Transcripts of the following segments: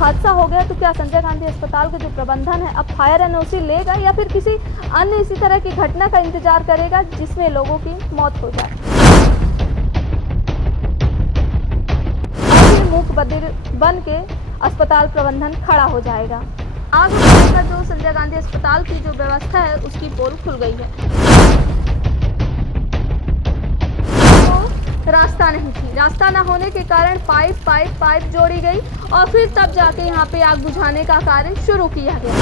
हादसा हो गया तो क्या संजय गांधी अस्पताल का जो प्रबंधन है अब फायर एनओसी लेगा या फिर किसी अन्य इसी तरह की घटना का इंतजार करेगा जिसमें लोगों की मौत हो जाए। मूक बधिर बन के अस्पताल प्रबंधन खड़ा हो जाएगा। आग को लेकर जो संजय गांधी अस्पताल की जो व्यवस्था है उसकी पोल खुल गई है। तो रास्ता नहीं थी, रास्ता न होने के कारण पाइप जोड़ी गई और फिर तब जाके यहाँ पे आग बुझाने का कार्य शुरू किया गया।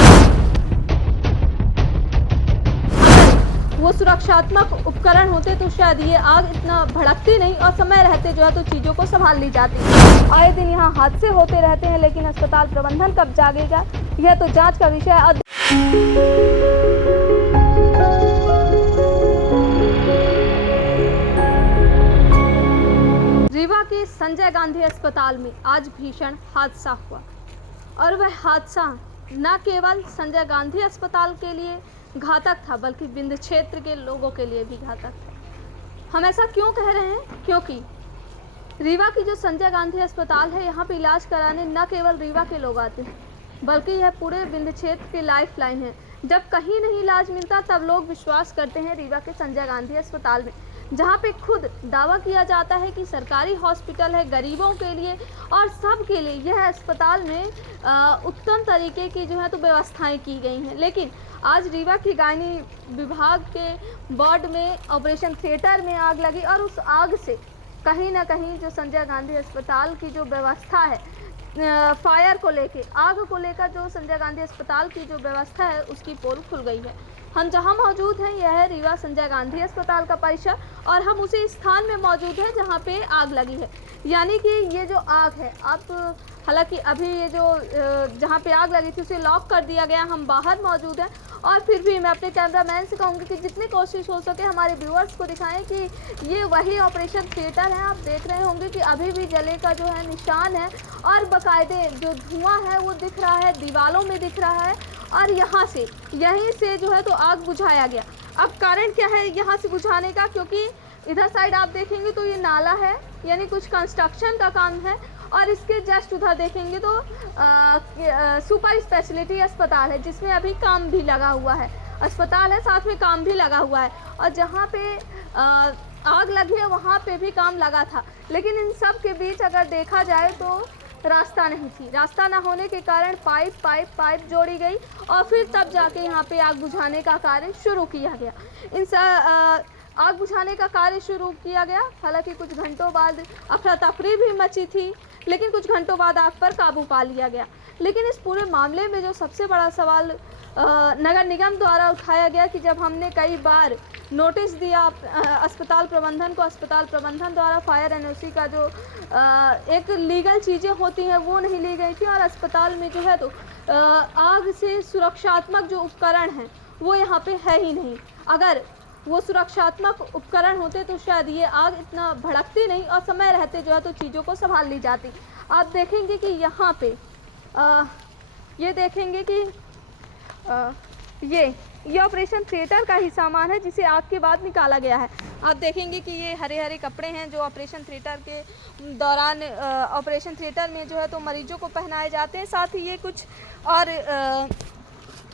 वो सुरक्षात्मक उपकरण होते तो शायद ये आग इतना भड़कती नहीं और समय रहते जो है तो चीज़ों को संभाल ली जाती। आए दिन यहाँ हादसे होते रहते हैं लेकिन अस्पताल प्रबंधन कब जागेगा यह तो जांच का विषय है। रीवा के संजय गांधी अस्पताल में आज भीषण हादसा हुआ और वह हादसा न केवल संजय गांधी अस्पताल के लिए घातक था बल्कि विंध्य क्षेत्र के लोगों के लिए भी घातक था। हम ऐसा क्यों कह रहे हैं? क्योंकि रीवा की जो संजय गांधी अस्पताल है यहाँ पे इलाज कराने न केवल रीवा के लोग आते हैं बल्कि यह पूरे विंध्य क्षेत्र की लाइफ लाइन है। जब कहीं नहीं इलाज मिलता तब लोग विश्वास करते हैं रीवा के संजय गांधी अस्पताल में, जहाँ पे खुद दावा किया जाता है कि सरकारी हॉस्पिटल है गरीबों के लिए और सब के लिए। यह अस्पताल में उत्तम तरीके की जो है तो व्यवस्थाएं की गई हैं। लेकिन आज रीवा की गायनी विभाग के वार्ड में ऑपरेशन थिएटर में आग लगी और उस आग से कहीं ना कहीं जो संजय गांधी अस्पताल की जो व्यवस्था है फायर को लेके, आग को लेकर जो संजय गांधी अस्पताल की जो व्यवस्था है उसकी पोल खुल गई है। हम जहां मौजूद हैं यह है रीवा संजय गांधी अस्पताल का परिसर और हम उसी स्थान में मौजूद हैं जहां पे आग लगी है। यानी कि ये जो आग है, आप हालांकि अभी ये जो जहाँ पे आग लगी थी उसे लॉक कर दिया गया, हम बाहर मौजूद हैं और फिर भी मैं अपने कैमरामैन से कहूँगी कि जितनी कोशिश हो सके हमारे व्यूअर्स को दिखाएं कि ये वही ऑपरेशन थिएटर है। आप देख रहे होंगे कि अभी भी जले का जो है निशान है और बाकायदे जो धुआं है वो दिख रहा है, दीवारों में दिख रहा है और यहीं से जो है तो आग बुझाया गया। अब कारण क्या है यहाँ से बुझाने का? क्योंकि इधर साइड आप देखेंगे तो ये नाला है, यानी कुछ कंस्ट्रक्शन का काम है और इसके जस्ट उधर देखेंगे तो सुपर स्पेशलिटी अस्पताल है जिसमें अभी काम भी लगा हुआ है। अस्पताल है साथ में काम भी लगा हुआ है और जहाँ पे आग लगी है वहाँ पे भी काम लगा था। लेकिन इन सब के बीच अगर देखा जाए तो रास्ता नहीं थी, रास्ता न होने के कारण पाइप जोड़ी गई और फिर तब जाके यहाँ पे आग बुझाने का कार्य शुरू किया गया। आग बुझाने का कार्य शुरू किया गया। हालांकि कुछ घंटों बाद अफरा तफरी भी मची थी लेकिन कुछ घंटों बाद आग पर काबू पा लिया गया। लेकिन इस पूरे मामले में जो सबसे बड़ा सवाल नगर निगम द्वारा उठाया गया कि जब हमने कई बार नोटिस दिया अस्पताल प्रबंधन को, अस्पताल प्रबंधन द्वारा फायर एनओसी का जो एक लीगल चीज़ें होती हैं वो नहीं ली गई थी और अस्पताल में जो है तो आग से सुरक्षात्मक जो उपकरण हैं वो यहाँ पे है ही नहीं। अगर वो सुरक्षात्मक उपकरण होते तो शायद ये आग इतना भड़कती नहीं और समय रहते जो है तो चीज़ों को संभाल ली जाती। आप देखेंगे कि यहाँ पे ये देखेंगे कि ये ऑपरेशन थिएटर का ही सामान है जिसे आग के बाद निकाला गया है। आप देखेंगे कि ये हरे हरे कपड़े हैं जो ऑपरेशन थिएटर के दौरान ऑपरेशन थिएटर में जो है तो मरीजों को पहनाए जाते हैं। साथ ही ये कुछ और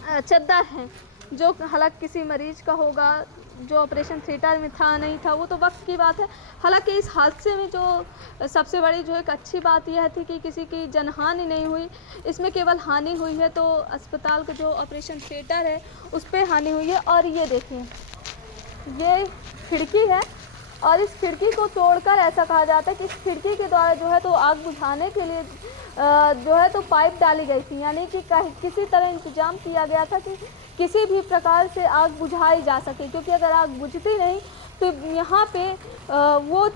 चद्दर हैं जो हालांकि किसी मरीज का होगा जो ऑपरेशन थिएटर में था नहीं था वो तो वक्त की बात है। हालांकि इस हादसे में जो सबसे बड़ी जो एक अच्छी बात यह थी कि किसी की जनहानि नहीं हुई, इसमें केवल हानि हुई है तो अस्पताल का जो ऑपरेशन थिएटर है उस पर हानि हुई है। और ये देखिए ये खिड़की है और इस खिड़की को तोड़कर ऐसा कहा जाता है कि इस खिड़की के द्वारा जो है तो आग बुझाने के लिए जो है तो पाइप डाली गई थी, यानी कि किसी तरह इंतजाम किया गया था कि किसी भी प्रकार से आग बुझाई जा सके। क्योंकि अगर आग बुझती नहीं तो यहाँ पे वो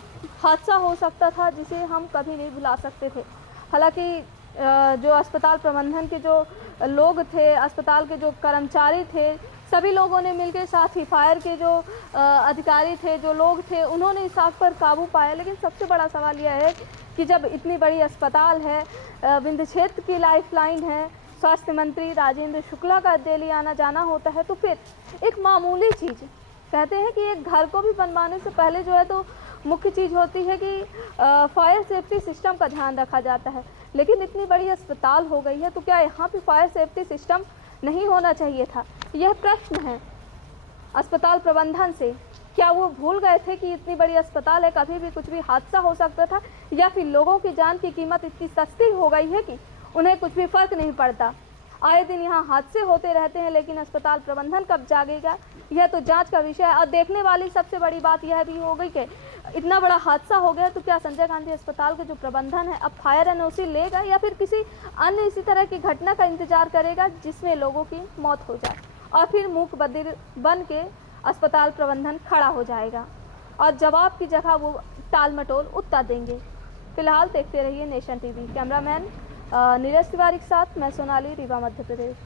हादसा हो सकता था जिसे हम कभी नहीं भुला सकते थे। हालांकि जो अस्पताल प्रबंधन के जो लोग थे, अस्पताल के जो कर्मचारी थे, सभी लोगों ने मिलकर, साथ ही फायर के जो अधिकारी थे, जो लोग थे, उन्होंने इस आग पर काबू पाया। लेकिन सबसे बड़ा सवाल यह है कि जब इतनी बड़ी अस्पताल है, विंध्य क्षेत्र की लाइफलाइन है, स्वास्थ्य मंत्री राजेंद्र शुक्ला का डेली आना जाना होता है, तो फिर एक मामूली चीज़ कहते हैं कि एक घर को भी बनवाने से पहले जो है तो मुख्य चीज़ होती है कि फायर सेफ्टी सिस्टम का ध्यान रखा जाता है, लेकिन इतनी बड़ी अस्पताल हो गई है तो क्या यहाँ पे फायर सेफ्टी सिस्टम नहीं होना चाहिए था? यह प्रश्न है अस्पताल प्रबंधन से। क्या वो भूल गए थे कि इतनी बड़ी अस्पताल है, कभी भी कुछ भी हादसा हो सकता था, या फिर लोगों की जान की कीमत इतनी सस्ती हो गई है कि उन्हें कुछ भी फर्क नहीं पड़ता? आए दिन यहाँ हादसे होते रहते हैं, लेकिन अस्पताल प्रबंधन कब जागेगा, यह तो जांच का विषय है। और देखने वाली सबसे बड़ी बात यह भी हो गई कि इतना बड़ा हादसा हो गया तो क्या संजय गांधी अस्पताल के जो प्रबंधन है अब फायर एनओसी लेगा या फिर किसी अन्य इसी तरह की घटना का इंतजार करेगा जिसमें लोगों की मौत हो जाए, और फिर मूक बधिर बन के अस्पताल प्रबंधन खड़ा हो जाएगा और जवाब की जगह वो टाल मटोल उत्तर देंगे। फिलहाल देखते रहिए nation TV. Cameraman Neeraj Tiwari के साथ मैं सोनाली, रीवा, मध्य प्रदेश।